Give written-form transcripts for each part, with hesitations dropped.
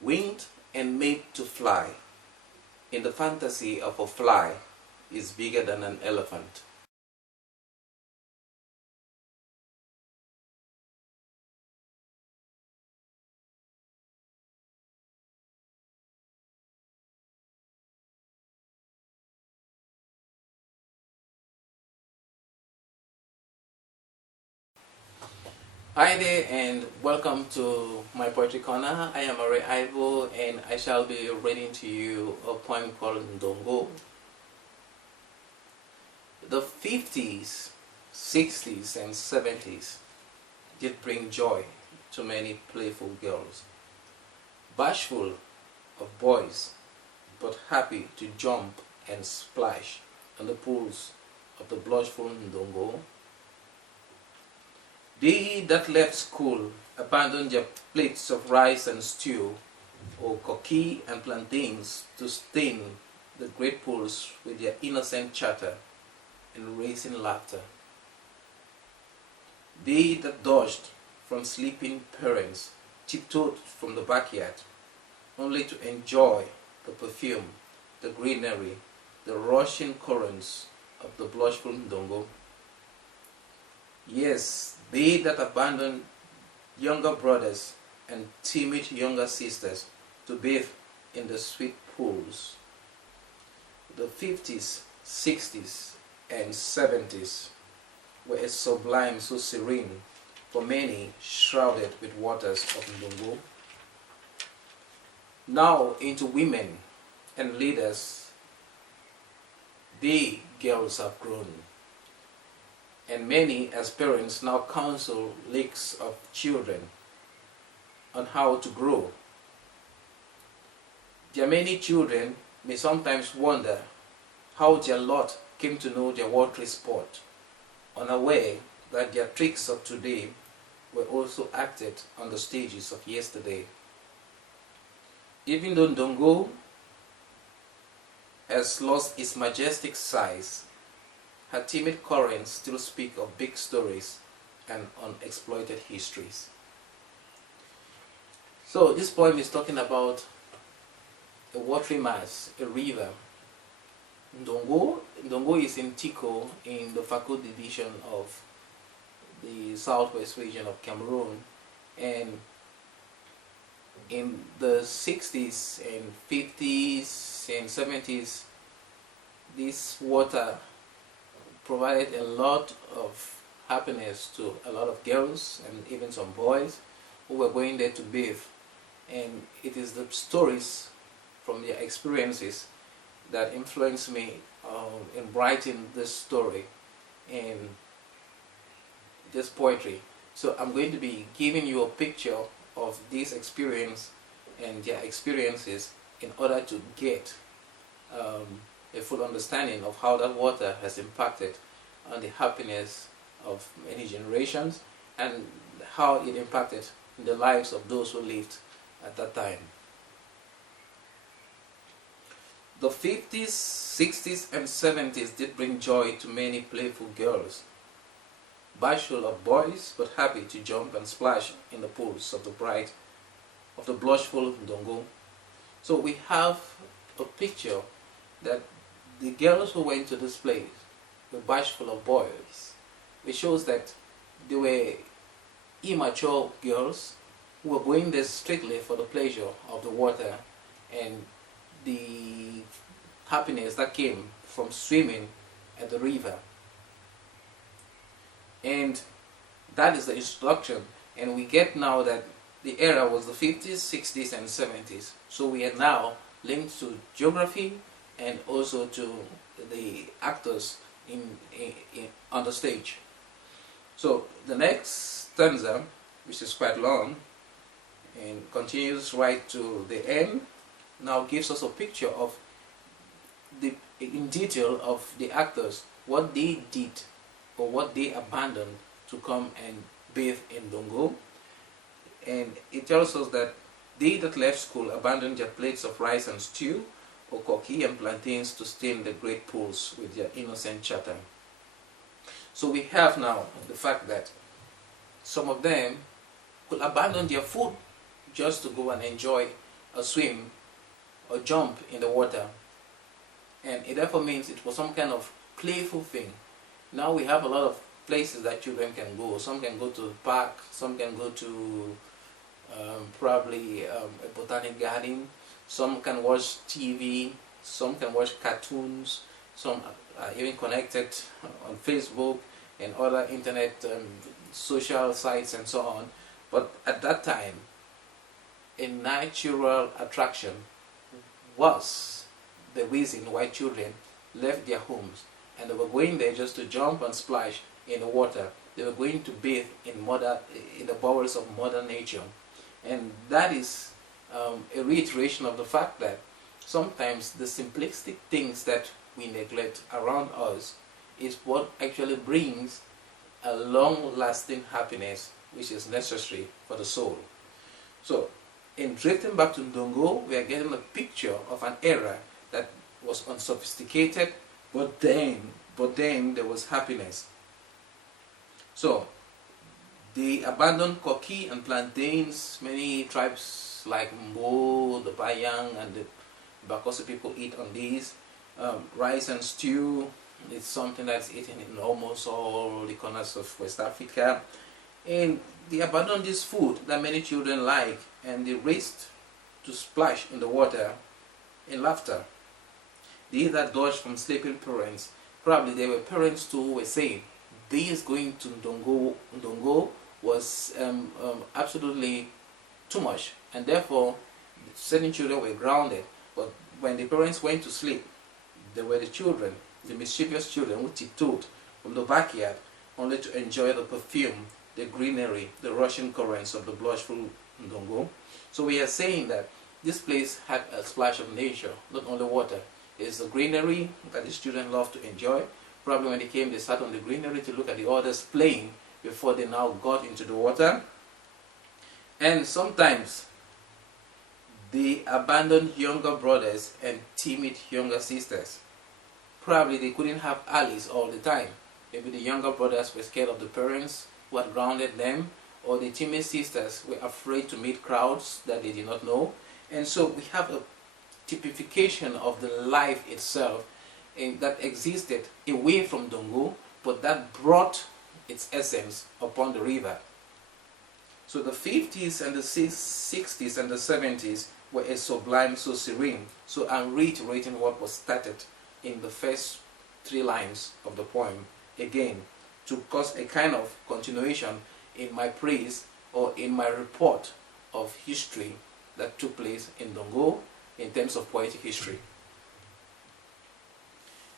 Winged and made to fly, in the fantasy of a fly is bigger than an elephant. Hi there and welcome to my poetry corner. I am Arrey Ivo and I shall be reading to you a poem called Ndongo. The 50s, 60s and 70s did bring joy to many playful girls. Bashful of boys but happy to jump and splash in the pools of the blushful Ndongo. They that left school abandoned their plates of rice and stew, or coquille and plantains, to stain the great pools with their innocent chatter and racing laughter. They that dodged from sleeping parents tiptoed from the backyard, only to enjoy the perfume, the greenery, the rushing currents of the blushful Ndongo. Yes, they that abandoned younger brothers and timid younger sisters to bathe in the sweet pools. The 50s, 60s, and 70s were a sublime, so serene, for many shrouded with waters of Ndongo. Now into women and leaders, they girls have grown. And many as parents now counsel lakes of children on how to grow. Their many children may sometimes wonder how their lot came to know their watery sport, unaware that their tricks of today were also acted on the stages of yesterday. Even though Ndongo has lost its majestic size, her timid currents still speak of big stories and unexploited histories. So this poem is talking about a watery mass, a river. Ndongo is in Tiko in the Fako division of the southwest region of Cameroon, and in the 60s and 50s and 70s this water provided a lot of happiness to a lot of girls and even some boys who were going there to bathe. And it is the stories from their experiences that influenced me in writing this story in this poetry. So I'm going to be giving you a picture of this experience and their experiences in order to get a full understanding of how that water has impacted on the happiness of many generations and how it impacted in the lives of those who lived at that time. The 50s, 60s and 70s did bring joy to many playful girls, bashful of boys but happy to jump and splash in the pools of the blushful Ndongo. So we have a picture that the girls who went to this place were bashful of boys, which shows that they were immature girls who were going there strictly for the pleasure of the water and the happiness that came from swimming at the river. And that is the introduction, and we get now that the era was the 50s, 60s and 70s. So we are now linked to geography and also to the actors on the stage. So the next stanza, which is quite long and continues right to the end, now gives us a picture of in detail of the actors, what they did or what they abandoned to come and bathe in Ndongo. And it tells us that they that left school abandoned their plates of rice and stew, or coquille and plantains, to stain the great pools with their innocent chatter. So we have now the fact that some of them could abandon their food just to go and enjoy or swim or jump in the water, and it therefore means it was some kind of playful thing. Now we have a lot of places that children can go. Some can go to the park, some can go to probably a botanic garden, some can watch TV, some can watch cartoons, some are even connected on Facebook and other internet social sites and so on. But at that time, a natural attraction was the reason why children left their homes, and they were going there just to jump and splash in the water. They were going to bathe in the bowels of Mother Nature. And that is a reiteration of the fact that sometimes the simplistic things that we neglect around us is what actually brings a long-lasting happiness which is necessary for the soul. So, in drifting back to Ndongo, we are getting a picture of an era that was unsophisticated, but then there was happiness. So, they abandoned coffee and plantains. Many tribes like Mbo, the Bayang, and the Bakosi people eat on these. Rice and stew is something that's eaten in almost all the corners of West Africa. And they abandoned this food that many children like, and they raced to splash in the water in laughter. These that dodged from sleeping parents, probably they were parents too, who were saying, this going to Ndongo was absolutely too much, and therefore certain children were grounded. But when the parents went to sleep, they were the children, the mischievous children, who tiptoed from the backyard only to enjoy the perfume, the greenery, the rushing currents of the blushful Ndongo. So we are saying that this place had a splash of nature, not only water. It's the greenery that the children love to enjoy. Probably when they came, they sat on the greenery to look at the others playing before they now got into the water. And sometimes they abandoned younger brothers and timid younger sisters. Probably they couldn't have allies all the time. Maybe the younger brothers were scared of the parents who had grounded them, or the timid sisters were afraid to meet crowds that they did not know. And so we have a typification of the life itself that existed away from Ndongo, but that brought its essence upon the river. So the 50s and the 60s and the 70s were a sublime, so serene. So I'm reiterating what was started in the first 3 lines of the poem again, to cause a kind of continuation in my praise or in my report of history that took place in Ndongo in terms of poetic history.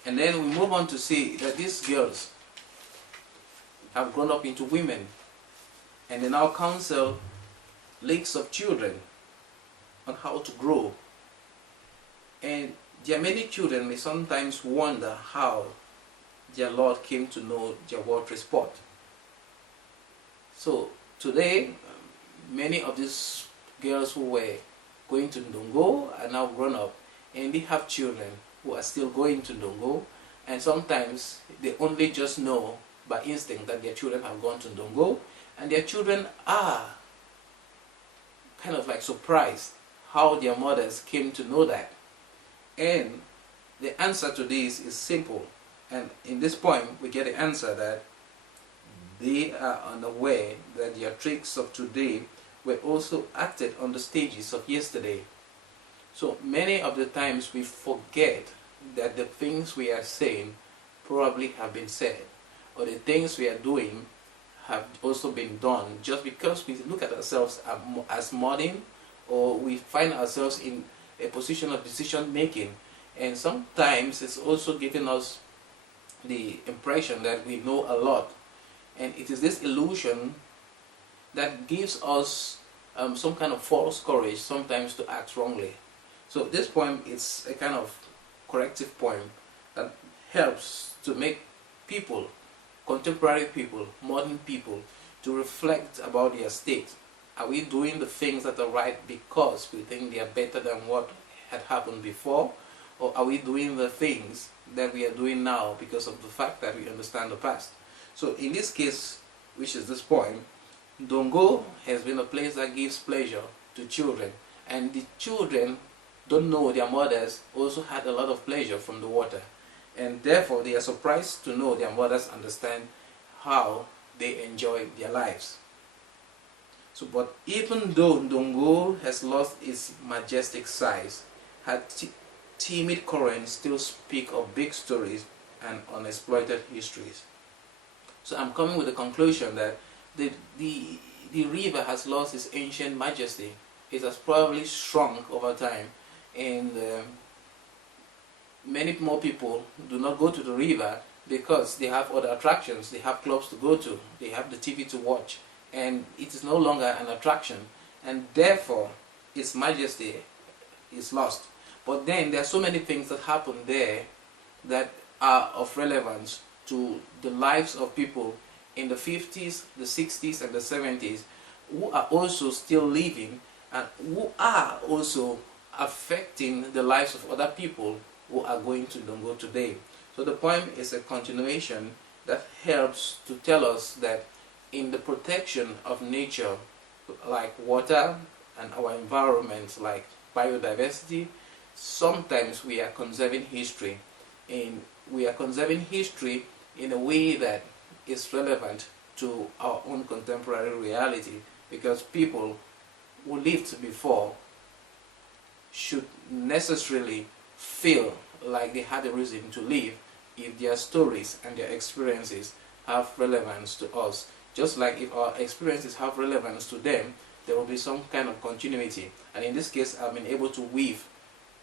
And then we move on to see that these girls have grown up into women, and they now counsel lakes of children on how to grow. And their many children may sometimes wonder how their Lord came to know their watery spot. So today, many of these girls who were going to Ndongo are now grown up, and they have children who are still going to Ndongo, and sometimes they only just know by instinct that their children have gone to Ndongo, and their children are kind of like surprised how their mothers came to know that. And the answer to this is simple, and in this poem we get the answer that they are unaware that their tricks of today were also acted on the stages of yesterday. So many of the times we forget that the things we are saying probably have been said, or the things we are doing have also been done, just because we look at ourselves as modern, or we find ourselves in a position of decision making. And sometimes it's also giving us the impression that we know a lot, and it is this illusion that gives us some kind of false courage sometimes to act wrongly. So this poem is a kind of corrective poem that helps to make people, contemporary people, modern people, to reflect about their state. Are we doing the things that are right because we think they are better than what had happened before? Or are we doing the things that we are doing now because of the fact that we understand the past? So in this case, which is this poem, Ndongo has been a place that gives pleasure to children, and the children don't know their mothers also had a lot of pleasure from the water, and therefore they are surprised to know their mothers understand how they enjoy their lives. So, but even though Ndongo has lost its majestic size, her timid currents still speak of big stories and unexploited histories. So I'm coming with the conclusion that the river has lost its ancient majesty. It has probably shrunk over time, and many more people do not go to the river because they have other attractions. They have clubs to go to, they have the TV to watch, and it is no longer an attraction, and therefore its majesty is lost. But then there are so many things that happen there that are of relevance to the lives of people in the 50s, the 60s, and the 70s, who are also still living and who are also affecting the lives of other people who are going to Ndongo today. So the poem is a continuation that helps to tell us that in the protection of nature, like water and our environment, like biodiversity, sometimes we are conserving history, and we are conserving history in a way that is relevant to our own contemporary reality, because people who lived before should necessarily feel like they had a reason to live if their stories and their experiences have relevance to us. Just like if our experiences have relevance to them, there will be some kind of continuity. And in this case, I've been able to weave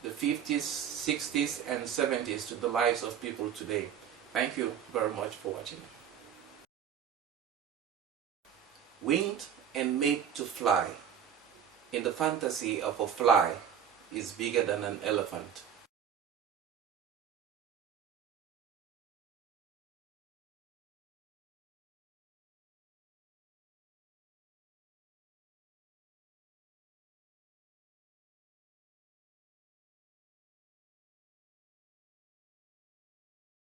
the 50s, 60s, and 70s to the lives of people today. Thank you very much for watching. Winged and made to fly, in the fantasy of a fly is bigger than an elephant.